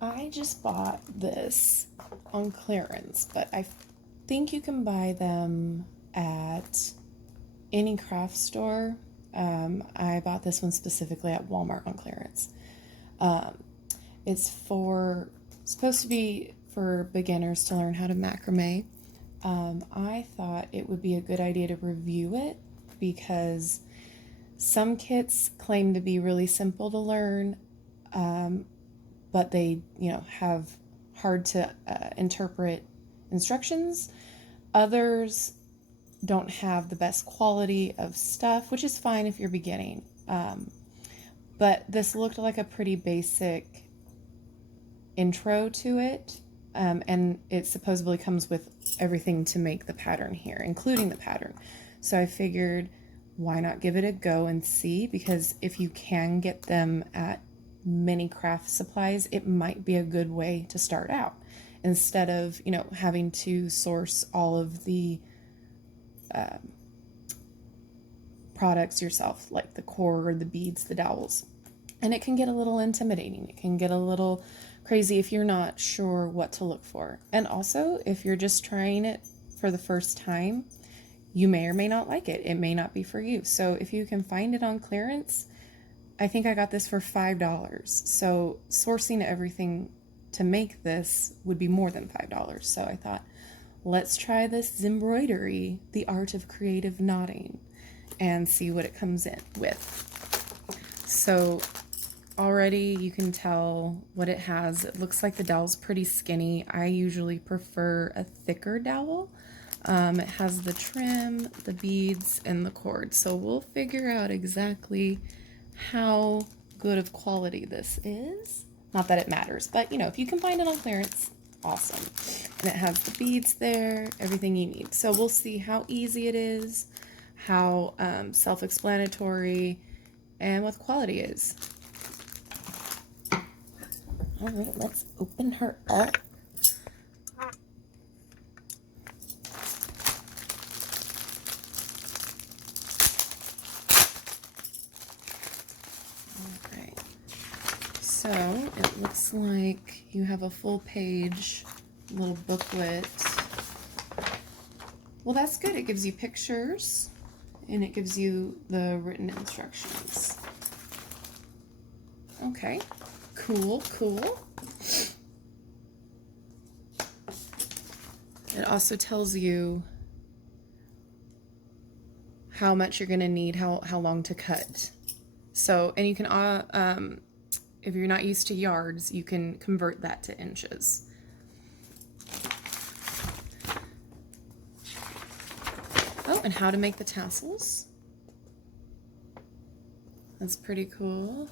I just bought this on clearance, but I think you can buy them at any craft store. I bought this one specifically at Walmart on clearance. Um, it's supposed to be for beginners to learn how to macrame. I thought it would be a good idea to review it because some kits claim to be really simple to learn, but they, have hard to interpret instructions. Others don't have the best quality of stuff, which is fine if you're beginning. But this looked like a pretty basic intro to it, and it supposedly comes with everything to make the pattern here, including the pattern. So I figured, why not give it a go and see? Because if you can get them at many craft supplies, it might be a good way to start out instead of, having to source all of the products yourself, like the cord, the beads, the dowels. And it can get a little intimidating. It can get a little crazy if you're not sure what to look for. And also, if you're just trying it for the first time, you may or may not like it. It may not be for you. So if you can find it on clearance, I think I got this for $5. So sourcing everything to make this would be more than $5. So I thought, let's try this Zenbroidery, the art of creative knotting, and see what it comes in with. So already you can tell what it has. It looks like the dowel's pretty skinny. I usually prefer a thicker dowel. It has the trim, the beads, and the cord. So we'll figure out exactly how good of quality this is. Not that it matters, but if you can find it on clearance, awesome. And it has the beads there, everything you need. So we'll see how easy it is, how self-explanatory, and what the quality is. All right, let's open her up. All right. So it looks like you have a full page little booklet. Well, that's good. It gives you pictures and it gives you the written instructions. Okay, cool. It also tells you how much you're going to need, how long to cut. So, and you can, if you're not used to yards, you can convert that to inches. Oh, and how to make the tassels. That's pretty cool.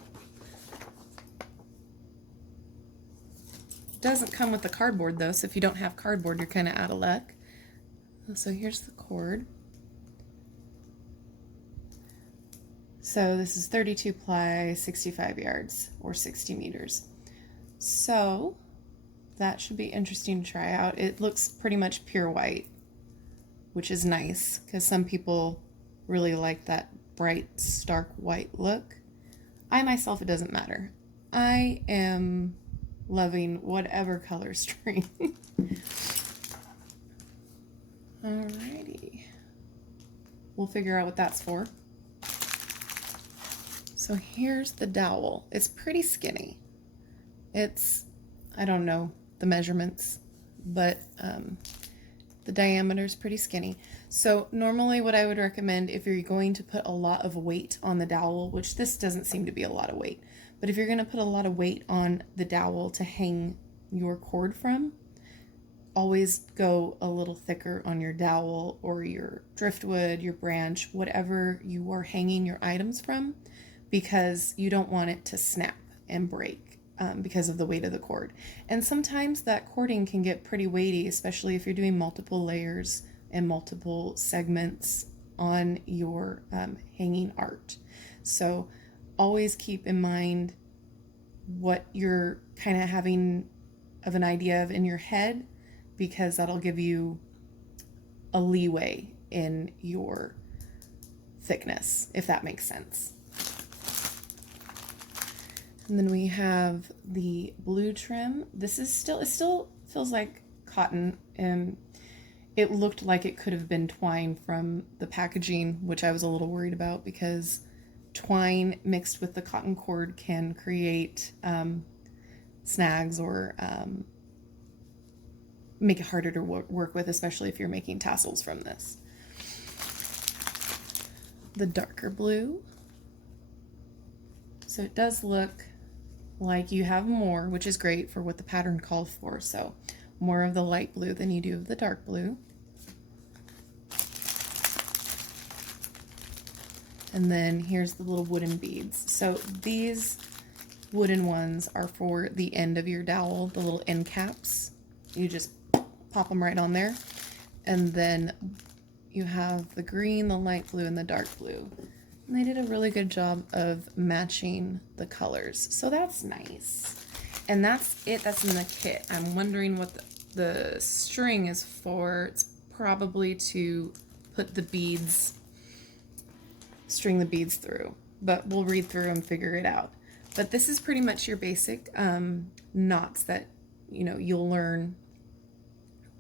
Doesn't come with the cardboard though, so if you don't have cardboard, you're kind of out of luck. So here's the cord. So this is 32 ply, 65 yards, or 60 meters. So that should be interesting to try out. It looks pretty much pure white, which is nice because some people really like that bright, stark white look. I myself, it doesn't matter. I am loving whatever color string. Alrighty. We'll figure out what that's for. So here's the dowel. It's pretty skinny. I don't know the measurements, but the diameter is pretty skinny. So normally what I would recommend if you're going to put a lot of weight on the dowel, which this doesn't seem to be a lot of weight, but if you're going to put a lot of weight on the dowel to hang your cord from, always go a little thicker on your dowel or your driftwood, your branch, whatever you are hanging your items from, because you don't want it to snap and break because of the weight of the cord. And sometimes that cording can get pretty weighty, especially if you're doing multiple layers and multiple segments on your hanging art. So always keep in mind what you're kind of having of an idea of in your head, because that'll give you a leeway in your thickness, if that makes sense. And then we have the blue trim. This is still, it still feels like cotton, and it looked like it could have been twine from the packaging, which I was a little worried about because twine mixed with the cotton cord can create snags or make it harder to work with, especially if you're making tassels from this. The darker blue. So it does look like you have more, which is great for what the pattern called for. So more of the light blue than you do of the dark blue. And then here's the little wooden beads. So these wooden ones are for the end of your dowel, the little end caps. You just pop them right on there. And then you have the green, the light blue, and the dark blue. And they did a really good job of matching the colors. So that's nice. And that's it. That's in the kit. I'm wondering what the string is for. It's probably to put the beads, string the beads through. But we'll read through and figure it out. But this is pretty much your basic knots that you'll learn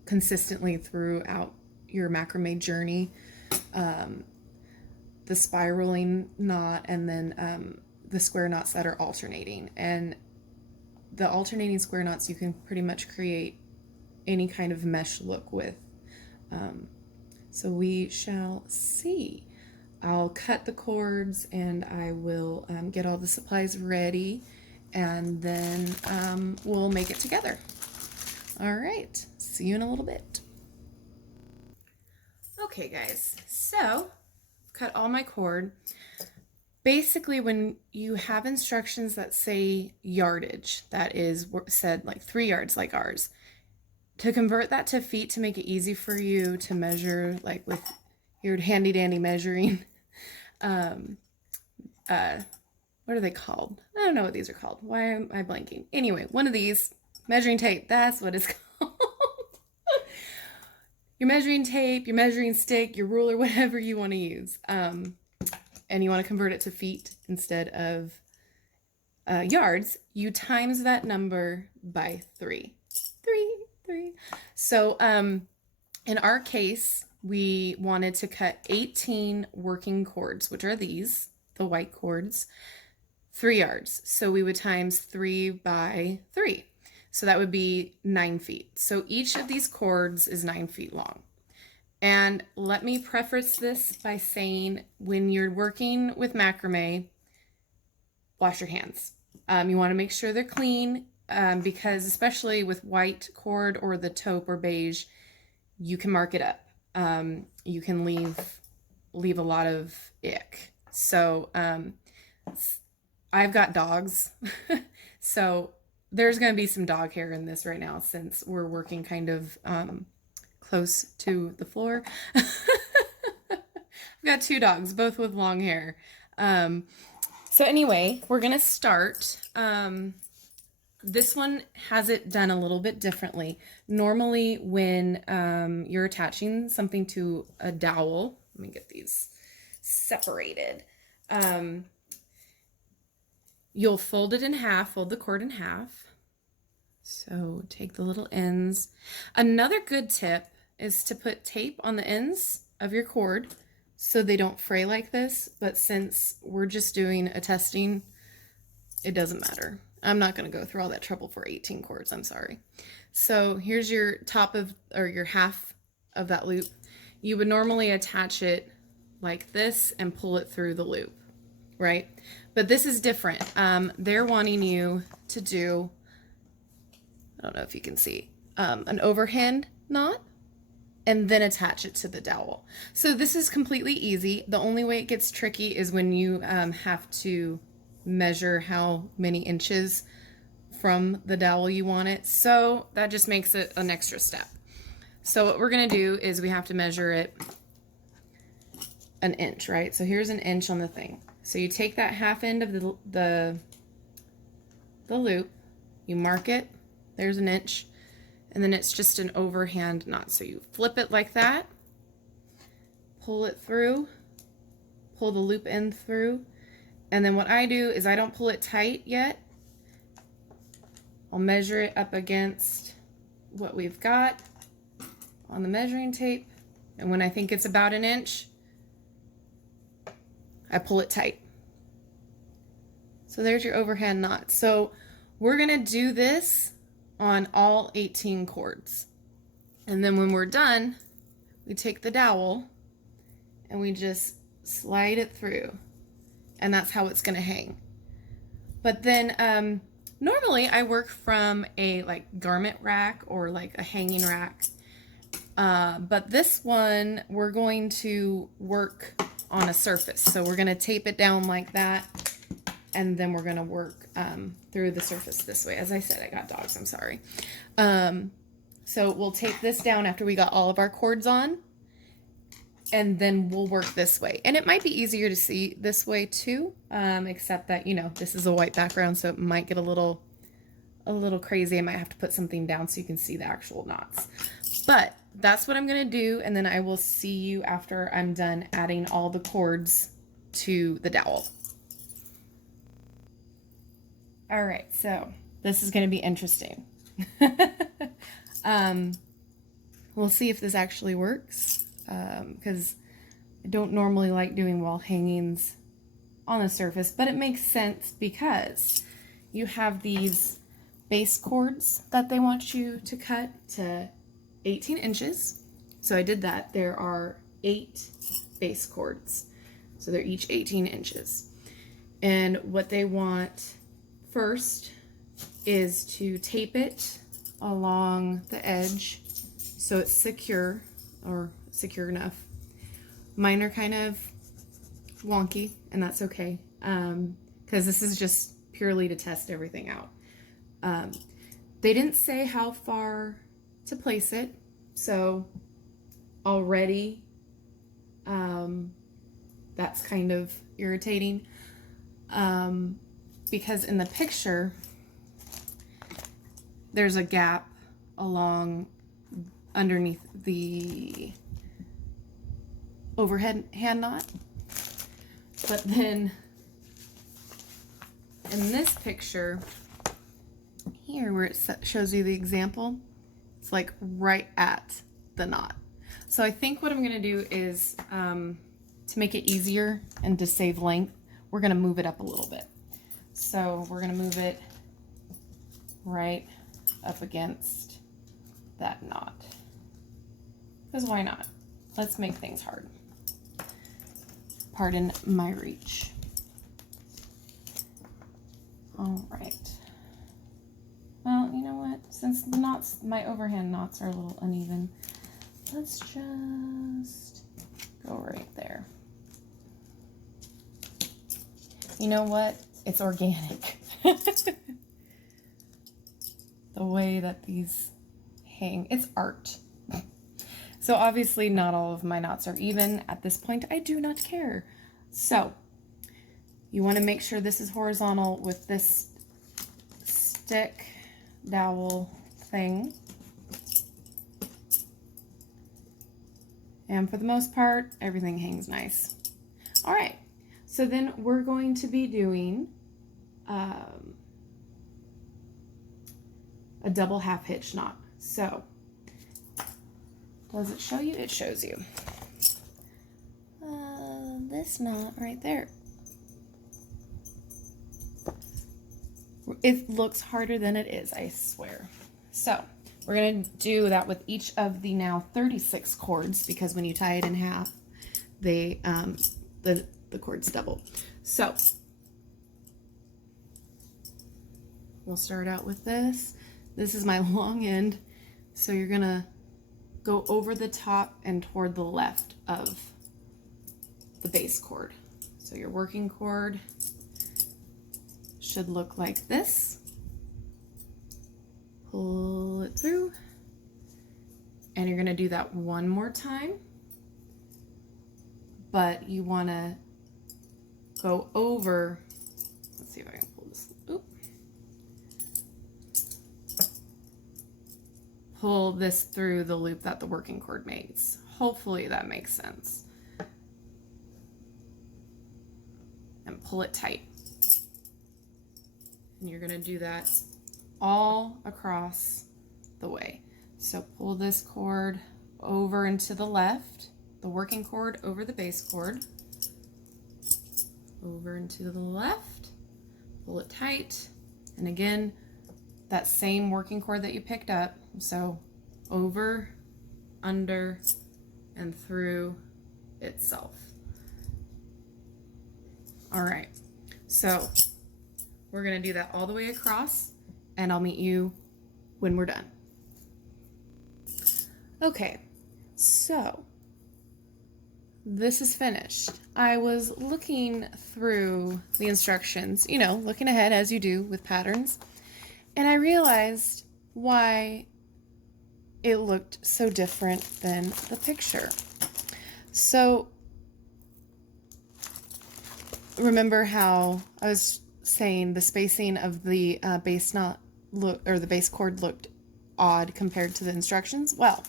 consistently throughout your macrame journey. The spiraling knot, and then the square knots that are alternating. And the alternating square knots you can pretty much create any kind of mesh look with. So we shall see. I'll cut the cords and I will get all the supplies ready, and then we'll make it together. All right, see you in a little bit. Okay guys, so cut all my cord. Basically, when you have instructions that say yardage, that is said like 3 yards like ours, to convert that to feet to make it easy for you to measure, like with your handy dandy measuring, what are they called? I don't know what these are called. Why am I blanking? Anyway, one of these, measuring tape, that's what it's called. Your measuring tape, your measuring stick, your ruler, whatever you want to use. And you want to convert it to feet instead of yards, you times that number by 3. 3. So in our case, we wanted to cut 18 working cords, which are these, the white cords, 3 yards. So we would times 3 by 3. So that would be 9 feet. So each of these cords is 9 feet long. And let me preface this by saying, when you're working with macrame, wash your hands. You want to make sure they're clean, because especially with white cord or the taupe or beige, you can mark it up. You can leave a lot of ick. So I've got dogs, so there's going to be some dog hair in this right now since we're working kind of close to the floor. I've got 2 dogs, both with long hair. So anyway, we're going to start. This one has it done a little bit differently. Normally when you're attaching something to a dowel, let me get these separated. You'll fold it in half, fold the cord in half. So take the little ends. Another good tip is to put tape on the ends of your cord so they don't fray like this, but since we're just doing a testing, it doesn't matter. I'm not going to go through all that trouble for 18 cords, I'm sorry. So here's your top of, or your half of that loop. You would normally attach it like this and pull it through the loop, right? But this is different. They're wanting you to do, I don't know if you can see, an overhand knot and then attach it to the dowel. So this is completely easy. The only way it gets tricky is when you have to measure how many inches from the dowel you want it. So that just makes it an extra step. So what we're going to do is we have to measure it an inch, right? So here's an inch on the thing. So you take that half end of the loop, you mark it, there's an inch, and then it's just an overhand knot. So you flip it like that, pull it through, pull the loop end through, and then what I do is I don't pull it tight yet. I'll measure it up against what we've got on the measuring tape. And when I think it's about an inch, I pull it tight. So there's your overhand knot. So we're gonna do this on all 18 cords. And then when we're done, we take the dowel and we just slide it through. And that's how it's gonna hang. But then normally I work from a like garment rack or like a hanging rack. But this one, we're going to work on a surface. So we're gonna tape it down like that, and then we're gonna work through the surface this way. As I said, I got dogs, I'm sorry. So we'll tape this down after we got all of our cords on, and then we'll work this way. And it might be easier to see this way too, except that, you know, this is a white background, so it might get a little crazy. I might have to put something down so you can see the actual knots. But that's what I'm gonna do, and then I will see you after I'm done adding all the cords to the dowel. All right, so this is gonna be interesting. We'll see if this actually works, because I don't normally like doing wall hangings on the surface, but it makes sense because you have these base cords that they want you to cut to 18 inches. So I did that. There are 8 base cords. So they're each 18 inches. And what they want first is to tape it along the edge so it's secure, or secure enough. Mine are kind of wonky, and that's okay, because this is just purely to test everything out. They didn't say how far to place it, so already that's kind of irritating, because in the picture there's a gap along underneath the overhead hand knot, but then in this picture here where it shows you the example, it's like right at the knot. So I think what I'm gonna do is, to make it easier and to save length, we're gonna move it up a little bit. So we're gonna move it right up against that knot. Because why not? Let's make things hard. Pardon my reach. All right. Well, you know what? Since the knots, my overhand knots are a little uneven, let's just go right there. You know what? It's organic. The way that these hang, it's art. So obviously not all of my knots are even. At this point, I do not care. So you want to make sure this is horizontal with this stick dowel thing. And for the most part, everything hangs nice. All right, so then we're going to be doing a double half hitch knot. So does it show you? It shows you. This knot right there. It looks harder than it is, I swear. So we're going to do that with each of the now 36 cords, because when you tie it in half, they the cords double. So we'll start out with this. This is my long end, so you're going to go over the top and toward the left of the base cord. So your working cord should look like this. Pull it through, and you're going to do that one more time, but you want to go over. Let's see if I can pull this. Oop. Pull this through the loop that the working cord makes. Hopefully that makes sense. And pull it tight. And you're going to do that all across the way. So pull this cord over and to the left, the working cord over the base cord, over and to the left, pull it tight, and again, that same working cord that you picked up, so over, under, and through itself. All right, so we're gonna do that all the way across, and I'll meet you when we're done. Okay, so this is finished. I was looking through the instructions, you know, looking ahead as you do with patterns, and I realized why it looked so different than the picture. So remember how I was saying the spacing of the base knot the base cord looked odd compared to the instructions? Well,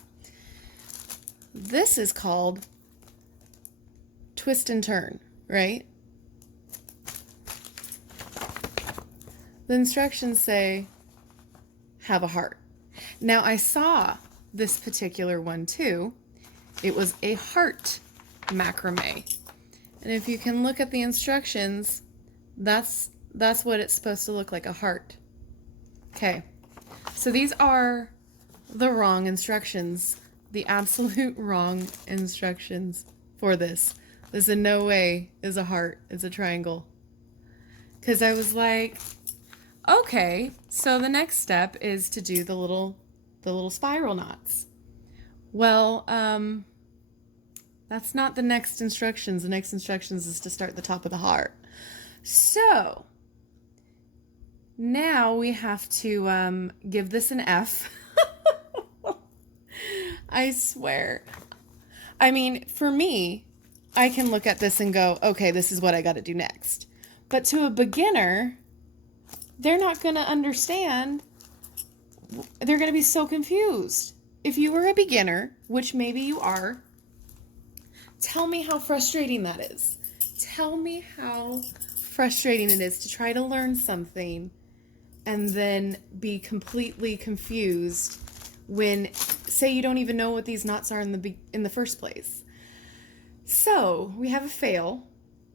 this is called twist and turn, right? The instructions say have a heart. Now I saw this particular one too. It was a heart macrame. And if you can look at the instructions, that's what it's supposed to look like, a heart. Okay, so these are the wrong instructions, the absolute wrong instructions for this. This in no way is a heart, it's a triangle. Because I was like, okay, so the next step is to do the little spiral knots. Well, that's not the next instructions. The next instructions is to start the top of the heart. So now we have to give this an F. I swear. I mean, for me, I can look at this and go, okay, this is what I got to do next. But to a beginner, they're not going to understand. They're going to be so confused. If you were a beginner, which maybe you are, tell me how frustrating that is. Tell me how frustrating it is to try to learn something and then be completely confused when, say, you don't even know what these knots are in the first place. So we have a fail,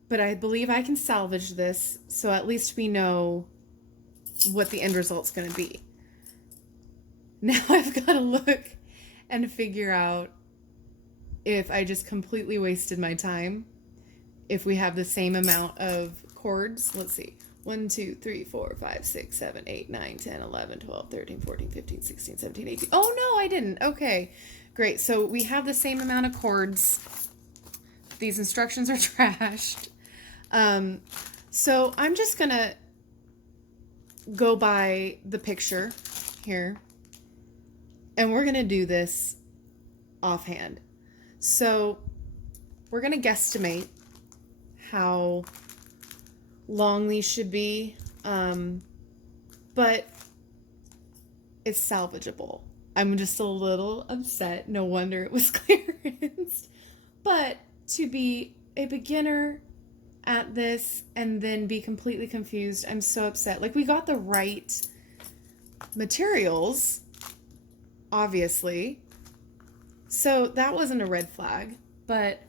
but I believe I can salvage this, so at least we know what the end result's going to be. Now I've got to look and figure out if I just completely wasted my time, if we have the same amount of cords. Let's see. 1, 2, 3, 4, 5, 6, 7, 8, 9, 10, 11, 12, 13, 14, 15, 16, 17, 18. Oh, no, I didn't. Okay, great. So we have the same amount of cords. These instructions are trashed. So I'm just going to go by the picture here, and we're going to do this offhand. So we're going to guesstimate how long these should be, but it's salvageable. I'm just a little upset. No wonder it was clearanced. But to be a beginner at this and then be completely confused, I'm so upset. Like, we got the right materials, obviously. So that wasn't a red flag, but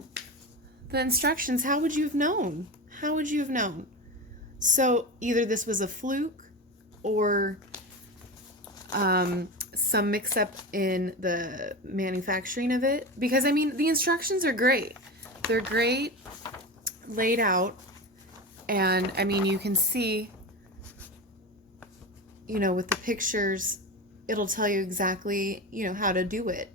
the instructions, how would you have known? How would you have known? So either this was a fluke or some mix-up in the manufacturing of it. Because, I mean, the instructions are great. They're great laid out. And, I mean, you can see, you know, with the pictures, it'll tell you exactly, you know, how to do it.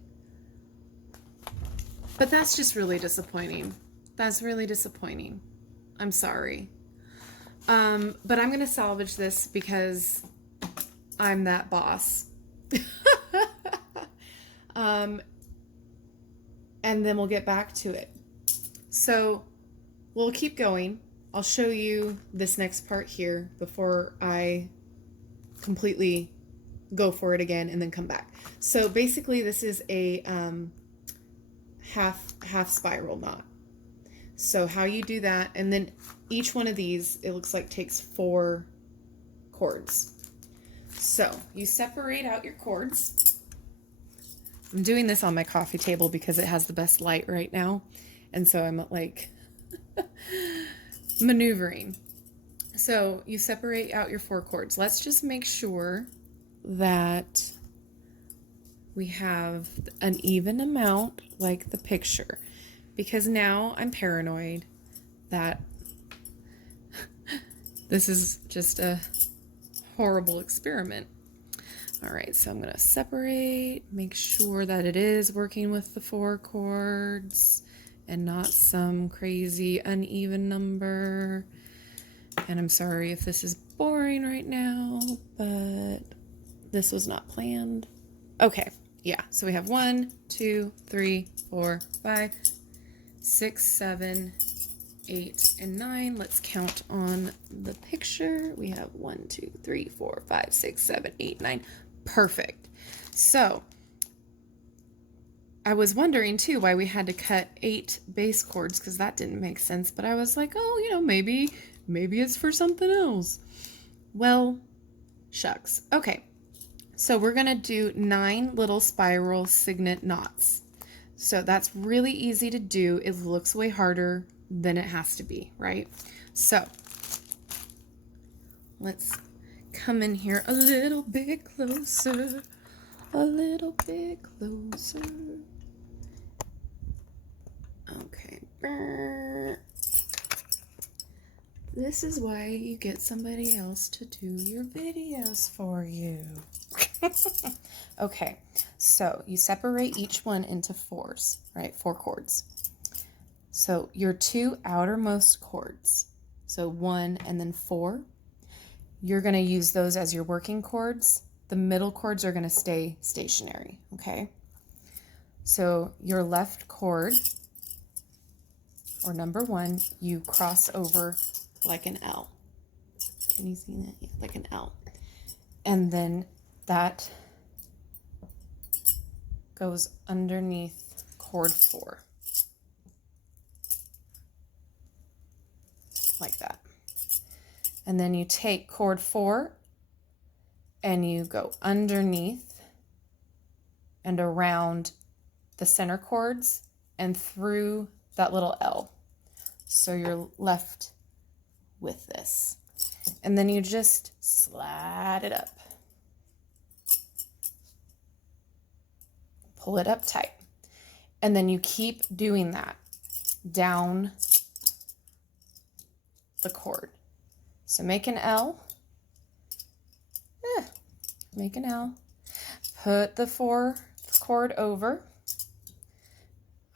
But that's just really disappointing. That's really disappointing. I'm sorry. But I'm going to salvage this because I'm that boss. And then we'll get back to it. So we'll keep going. I'll show you this next part here before I completely go for it again and then come back. So basically this is a half spiral knot. So how you do that, and then each one of these, it looks like, takes 4 cords. So you separate out your cords. I'm doing this on my coffee table because it has the best light right now. And so I'm like maneuvering. So you separate out your 4 cords. Let's just make sure that we have an even amount like the picture, because now I'm paranoid that this is just a horrible experiment. All right, so I'm gonna separate, make sure that it is working with the 4 cords and not some crazy uneven number. And I'm sorry if this is boring right now, but this was not planned. Okay, yeah, so we have 1, 2, 3, 4, 5, 6, 7, 8, and 9. Let's count on the picture. We have 1, 2, 3, 4, 5, 6, 7, 8, 9. Perfect. So I was wondering too why we had to cut 8 base cords, because that didn't make sense. But I was like, oh, you know, maybe it's for something else. Well, shucks. Okay, so we're gonna do 9 little spiral signet knots. So that's really easy to do. It looks way harder than it has to be, right? So let's come in here a little bit closer, a little bit closer. Okay. This is why you get somebody else to do your videos for you. Okay, so you separate each one into 4s, right? 4 cords. So your 2 outermost cords, so 1 and then 4, you're going to use those as your working cords. The middle cords are going to stay stationary, okay? So your left cord, or number 1, you cross over like an L. Can you see that? Yeah, like an L. And then that goes underneath cord 4. Like that. And then you take cord 4 and you go underneath and around the center cords and through that little L. So you're left with this. And then you just slide it up. Pull it up tight. And then you keep doing that down the cord. So make an L. Make an L. Put the 4th cord over.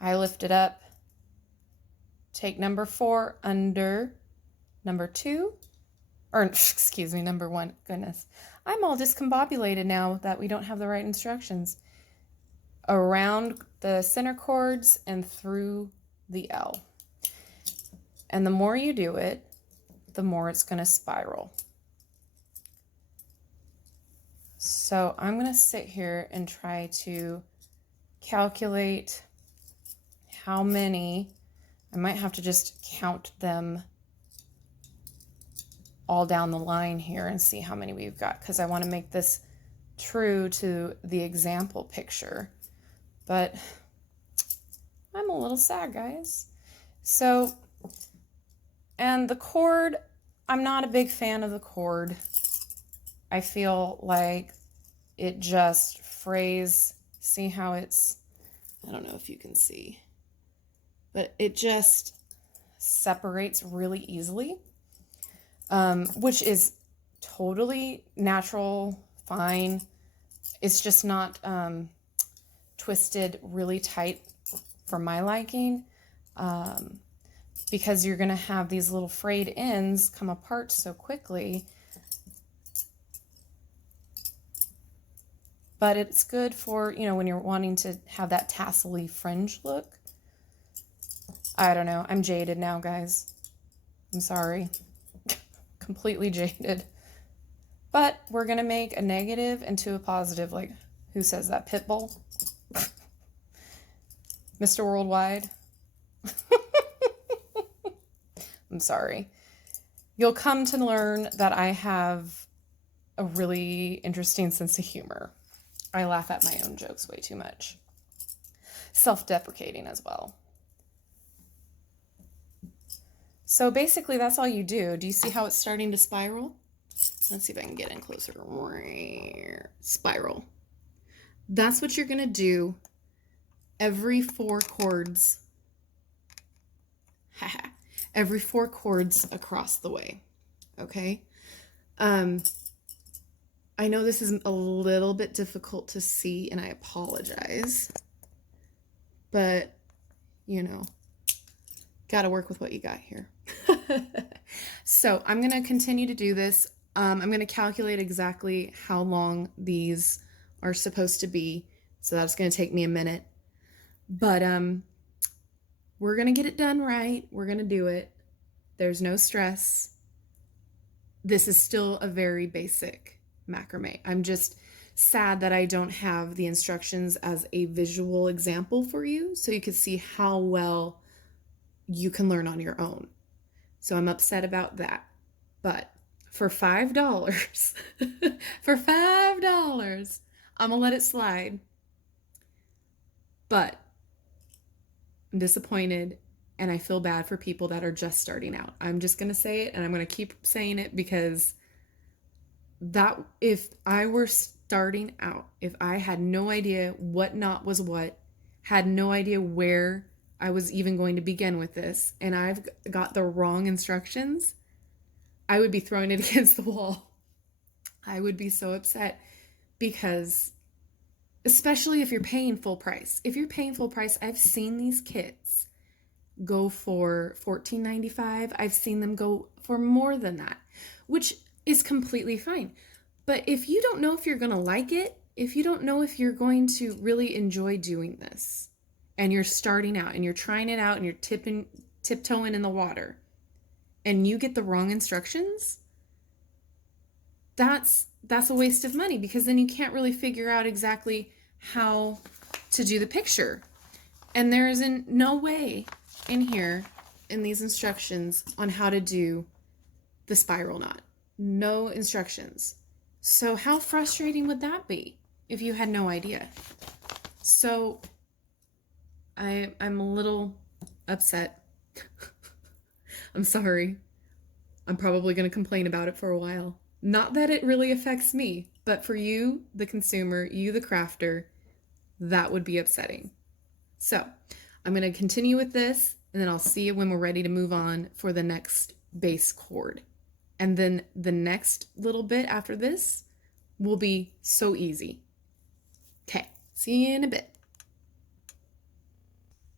I lift it up. Take number 4 under number 2. Or, excuse me, number 1. Goodness. I'm all discombobulated now that we don't have the right instructions. Around the center cords and through the L. And the more you do it, the more it's going to spiral. So I'm going to sit here and try to calculate how many. I might have to just count them all down the line here and see how many we've got, because I want to make this true to the example picture. But I'm a little sad, guys. So, and the cord, I'm not a big fan of the cord. I feel like it just frays. See how it's, I don't know if you can see, but it just separates really easily, which is totally natural, fine. It's just not twisted really tight for my liking, because you're going to have these little frayed ends come apart so quickly. But it's good for, you know, when you're wanting to have that tassel-y fringe look. I don't know. I'm jaded now, guys. I'm sorry. Completely jaded. But we're going to make a negative into a positive. Like, who says that? Pitbull? Mr. Worldwide? I'm sorry. You'll come to learn that I have a really interesting sense of humor. I laugh at my own jokes way too much. Self-deprecating as well. So basically that's all you do. Do you see how it's starting to spiral? Let's see if I can get in closer. Spiral. That's what you're going to do every 4 cords. Every 4 cords across the way. Okay? I know this is a little bit difficult to see, and I apologize. But, you know, gotta work with what you got here. So I'm going to continue to do this. I'm going to calculate exactly how long these are supposed to be. So that's going to take me a minute. But we're going to get it done right. We're going to do it. There's no stress. This is still a very basic macrame. I'm just sad that I don't have the instructions as a visual example for you so you can see how well you can learn on your own. So I'm upset about that. But for $5, for $5, I'm gonna let it slide. But I'm disappointed and I feel bad for people that are just starting out. I'm just gonna say it and I'm gonna keep saying it because that if I were starting out, if I had no idea what knot was what, had no idea where I was even going to begin with this, and I've got the wrong instructions, I would be throwing it against the wall. I would be so upset because, especially if you're paying full price. If you're paying full price, I've seen these kits go for $14.95. I've seen them go for more than that, which is completely fine. But if you don't know if you're going to like it, if you don't know if you're going to really enjoy doing this, and you're starting out and you're trying it out and you're tiptoeing in the water, and you get the wrong instructions, that's a waste of money because then you can't really figure out exactly how to do the picture. And there is no way in here in these instructions on how to do the spiral knot. No instructions. So how frustrating would that be if you had no idea? So I'm a little upset. I'm sorry. I'm probably going to complain about it for a while. Not that it really affects me, but for you, the consumer, you, the crafter, that would be upsetting. So I'm going to continue with this, and then I'll see you when we're ready to move on for the next base cord. And then the next little bit after this will be so easy. Okay, see you in a bit.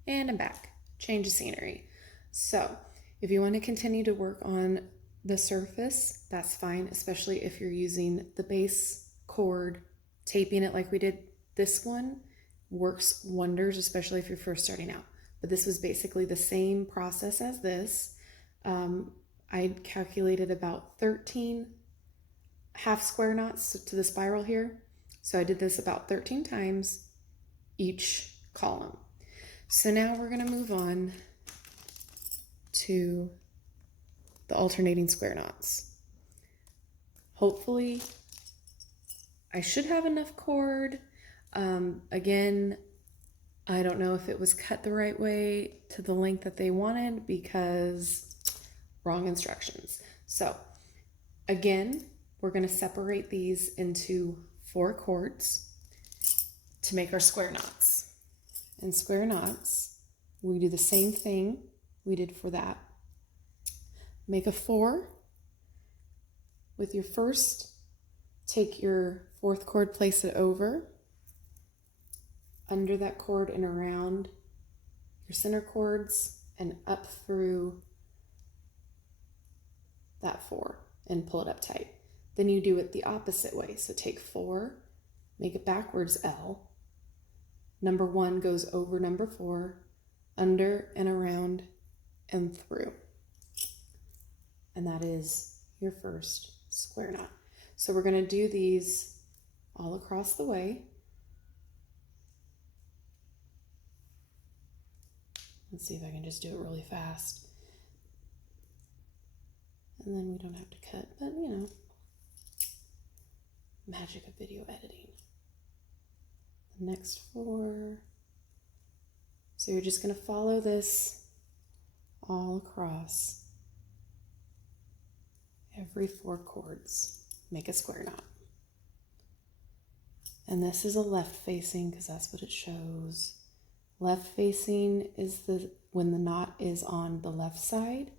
And I'm back. Change of scenery. So if you want to continue to work on the surface, that's fine, especially if you're using the base cord, taping it like we did this one works wonders, especially if you're first starting out. But this was basically the same process as this. I calculated about 13 half square knots to the spiral here. So I did this about 13 times each column. So now we're going to move on to the alternating square knots. Hopefully, I should have enough cord. Again, I don't know if it was cut the right way to the length that they wanted because wrong instructions. So again, we're going to separate these into 4 cords to make our square knots. And square knots, we do the same thing we did for that. Make a 4. With your first, take your 4th cord, place it over, under that cord and around your center cords and up through that 4 and pull it up tight. Then you do it the opposite way. So take 4, make it backwards L. Number 1 goes over number 4, under and around and through. And that is your first square knot. So we're going to do these all across the way. Let's see if I can just do it really fast. And then we don't have to cut, but you know. Magic of video editing. The next 4. So you're just going to follow this all across every 4 cords. Make a square knot. And this is a left facing because that's what it shows. Left facing is when the knot is on the left side.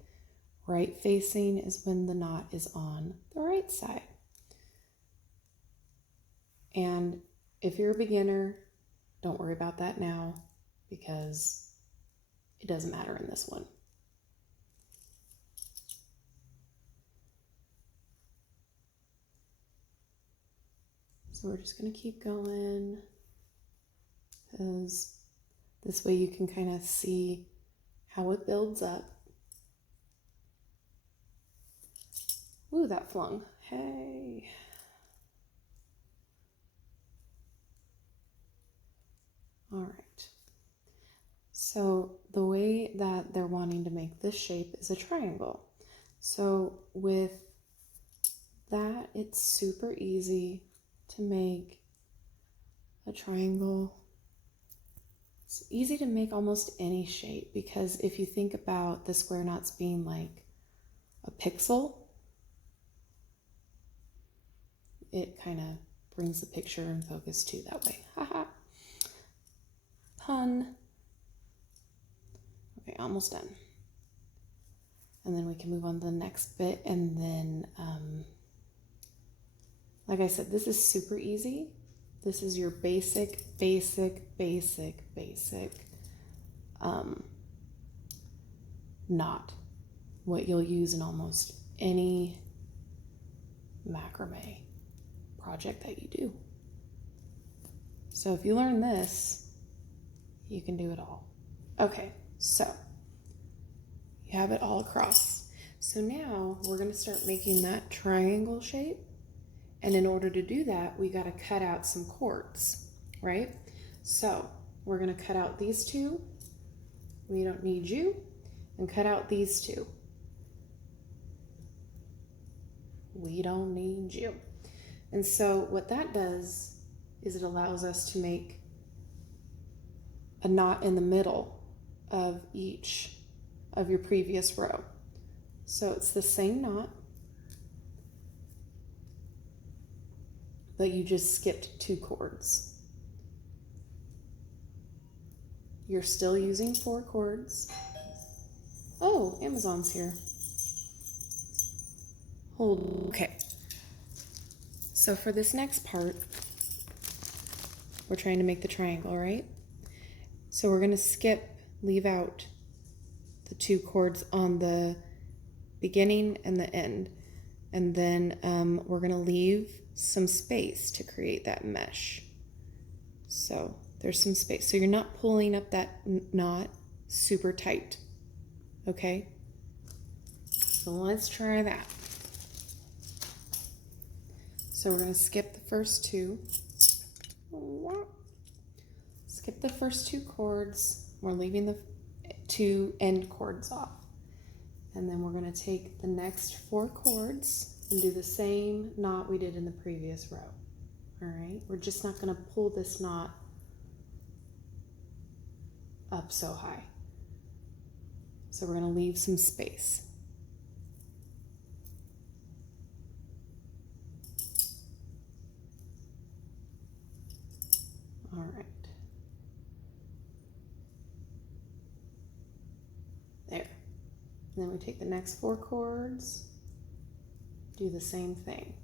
Right facing is when the knot is on the right side. And if you're a beginner, don't worry about that now because it doesn't matter in this one. So we're just going to keep going because this way you can kind of see how it builds up. Ooh, that flung. Hey. All right. So the way that they're wanting to make this shape is a triangle. So with that, it's super easy to make a triangle. It's easy to make almost any shape because if you think about the square knots being like a pixel, it kind of brings the picture in focus too that way. Haha. Pun. Okay, almost done. And then we can move on to the next bit. And then, like I said, this is super easy. This is your basic knot. What you'll use in almost any macrame project that you do. So if you learn this, you can do it all. Okay, so you have it all across. So now we're going to start making that triangle shape. And in order to do that, we got to cut out some cords, right? So we're going to cut out these 2. We don't need you. And cut out these 2. We don't need you. And so what that does is it allows us to make a knot in the middle of each of your previous row. So it's the same knot, but you just skipped 2 cords. You're still using 4 cords. Oh, Amazon's here. Hold, okay. So for this next part, we're trying to make the triangle, right? So we're gonna leave out the 2 cords on the beginning and the end. And then we're gonna leave some space to create that mesh. So there's some space. So you're not pulling up that knot super tight, okay? So let's try that. So we're gonna skip the first 2. Skip the first 2 cords. We're leaving the 2 end cords off. And then we're gonna take the next 4 cords and do the same knot we did in the previous row. All right, we're just not gonna pull this knot up so high. So we're gonna leave some space. All right. There. And then we take the next 4 cords, do the same thing.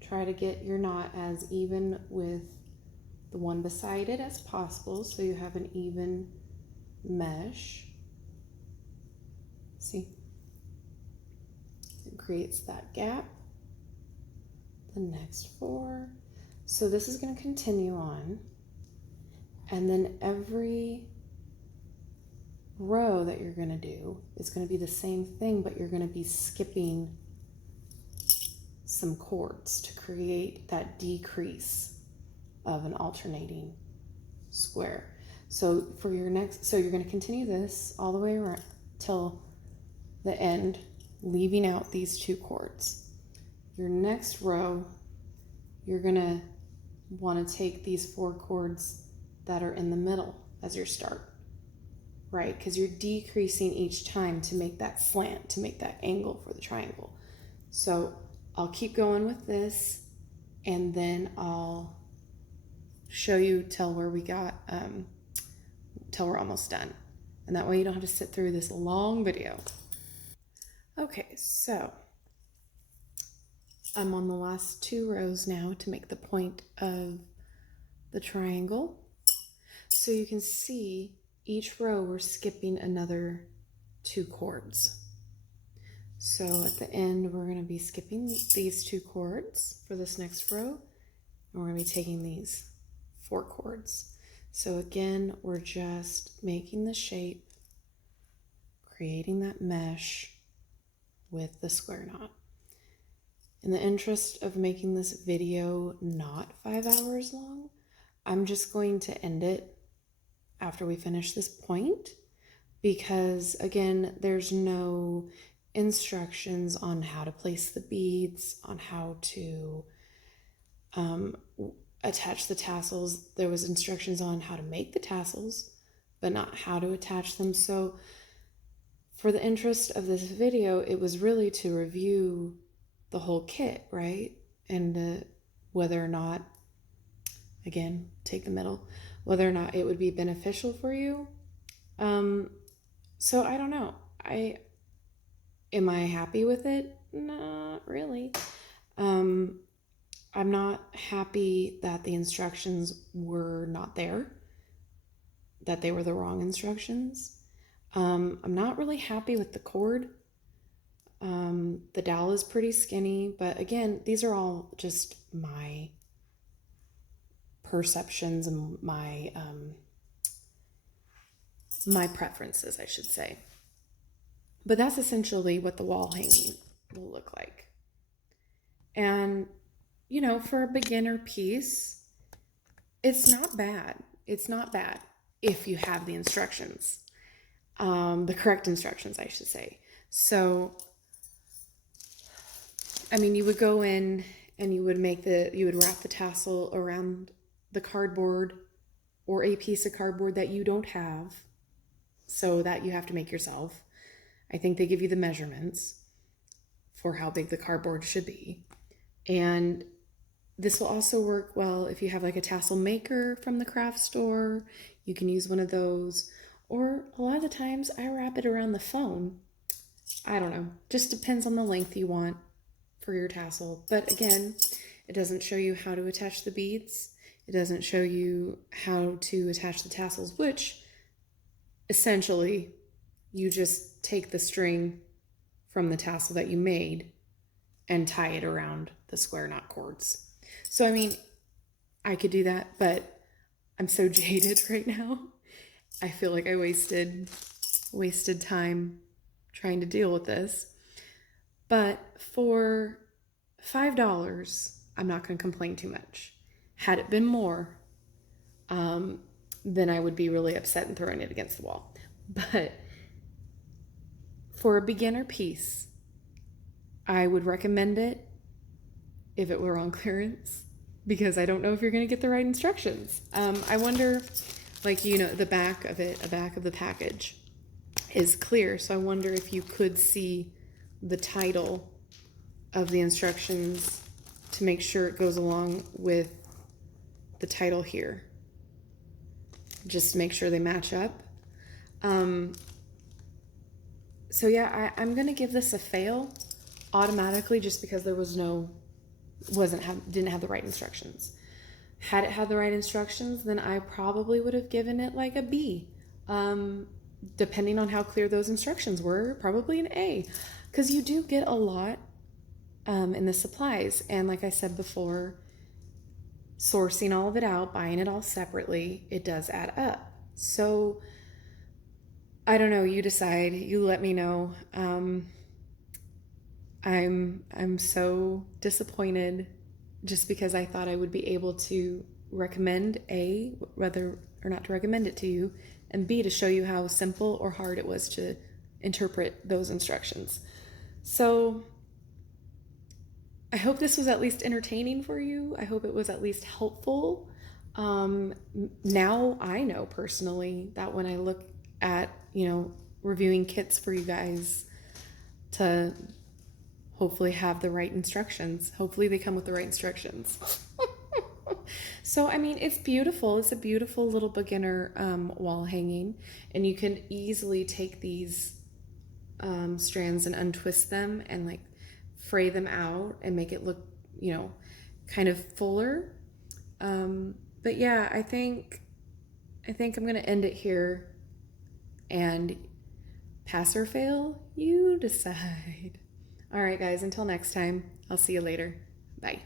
Try to get your knot as even with the one beside it as possible so you have an even mesh. See? It creates that gap. The next 4. So this is going to continue on. And then every row that you're going to do is going to be the same thing, but you're going to be skipping some cords to create that decrease of an alternating square. So for your next, so you're going to continue this all the way around till the end leaving out these 2 cords. Your next row, you're gonna want to take these 4 cords that are in the middle as your start, right? Because you're decreasing each time to make that slant, to make that angle for the triangle. So I'll keep going with this, and then I'll show you till we're almost done. And that way you don't have to sit through this long video. Okay, so I'm on the last 2 rows now to make the point of the triangle. So you can see each row we're skipping another 2 cords. So at the end we're going to be skipping these 2 cords for this next row, and we're going to be taking these 4 cords. So again, we're just making the shape, creating that mesh with the square knot. In the interest of making this video not 5 hours long, I'm just going to end it after we finish this point, because again, there's no instructions on how to place the beads, on how to attach the tassels. There was instructions on how to make the tassels, but not how to attach them. So for the interest of this video, it was really to review the whole kit, right? And whether or not, again, take the middle, whether or not it would be beneficial for you. So I don't know. Am I happy with it? Not really. I'm not happy that the instructions were not there, that they were the wrong instructions. I'm not really happy with the cord. The dowel is pretty skinny, but again, these are all just my perceptions and my preferences, I should say. But that's essentially what the wall hanging will look like. And, you know, for a beginner piece, it's not bad. It's not bad if you have the instructions, the correct instructions, I should say. So, I mean, you would go in and you would wrap the tassel around the cardboard or a piece of cardboard that you don't have, so that you have to make yourself. I think they give you the measurements for how big the cardboard should be. And this will also work well if you have like a tassel maker from the craft store. You can use one of those. Or a lot of the times I wrap it around the phone. I don't know. Just depends on the length you want for your tassel. But again, it doesn't show you how to attach the beads. It doesn't show you how to attach the tassels, which essentially you just take the string from the tassel that you made and tie it around the square knot cords. So, I mean, I could do that, but I'm so jaded right now. I feel like I wasted time trying to deal with this. But for $5, I'm not going to complain too much. Had it been more, then I would be really upset and throwing it against the wall. But for a beginner piece, I would recommend it if it were on clearance, because I don't know if you're going to get the right instructions. I wonder, like, you know, the back of the package is clear, so I wonder if you could see the title of the instructions to make sure it goes along with the title here. Just to make sure they match up. So yeah, I'm gonna give this a fail automatically, just because there was didn't have the right instructions. Had it had the right instructions, then I probably would have given it like a B. Depending on how clear those instructions were, probably an A, because you do get a lot in the supplies. And like I said before, sourcing all of it out, buying it all separately, it does add up. So I don't know, you decide, you let me know. I'm so disappointed, just because I thought I would be able to recommend A, whether or not to recommend it to you, and B, to show you how simple or hard it was to interpret those instructions. So I hope this was at least entertaining for you. I hope it was at least helpful. Now I know personally that when I look at, reviewing kits for you guys, to hopefully have the right instructions. Hopefully they come with the right instructions. So, I mean, it's beautiful. It's a beautiful little beginner wall hanging. And you can easily take these strands and untwist them and like fray them out and make it look, kind of fuller. But yeah, I think I'm going to end it here, and pass or fail, you decide. All right, guys, until next time, I'll see you later. Bye.